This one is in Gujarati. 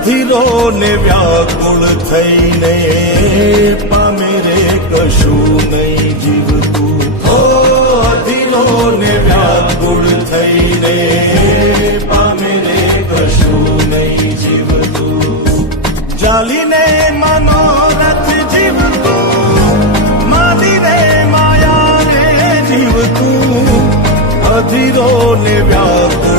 અધીરો ને વ્યાકુળ થઈને પામે રે કશું નહીં જીવતું. અધીરો ને વ્યાકુળ થઈને પામે રે કશું નહીં જીવતું. ચાલીને મનોરથ જીવતું, માદીને માયા રે જીવતું. અધીરો ને વ્યાકુળ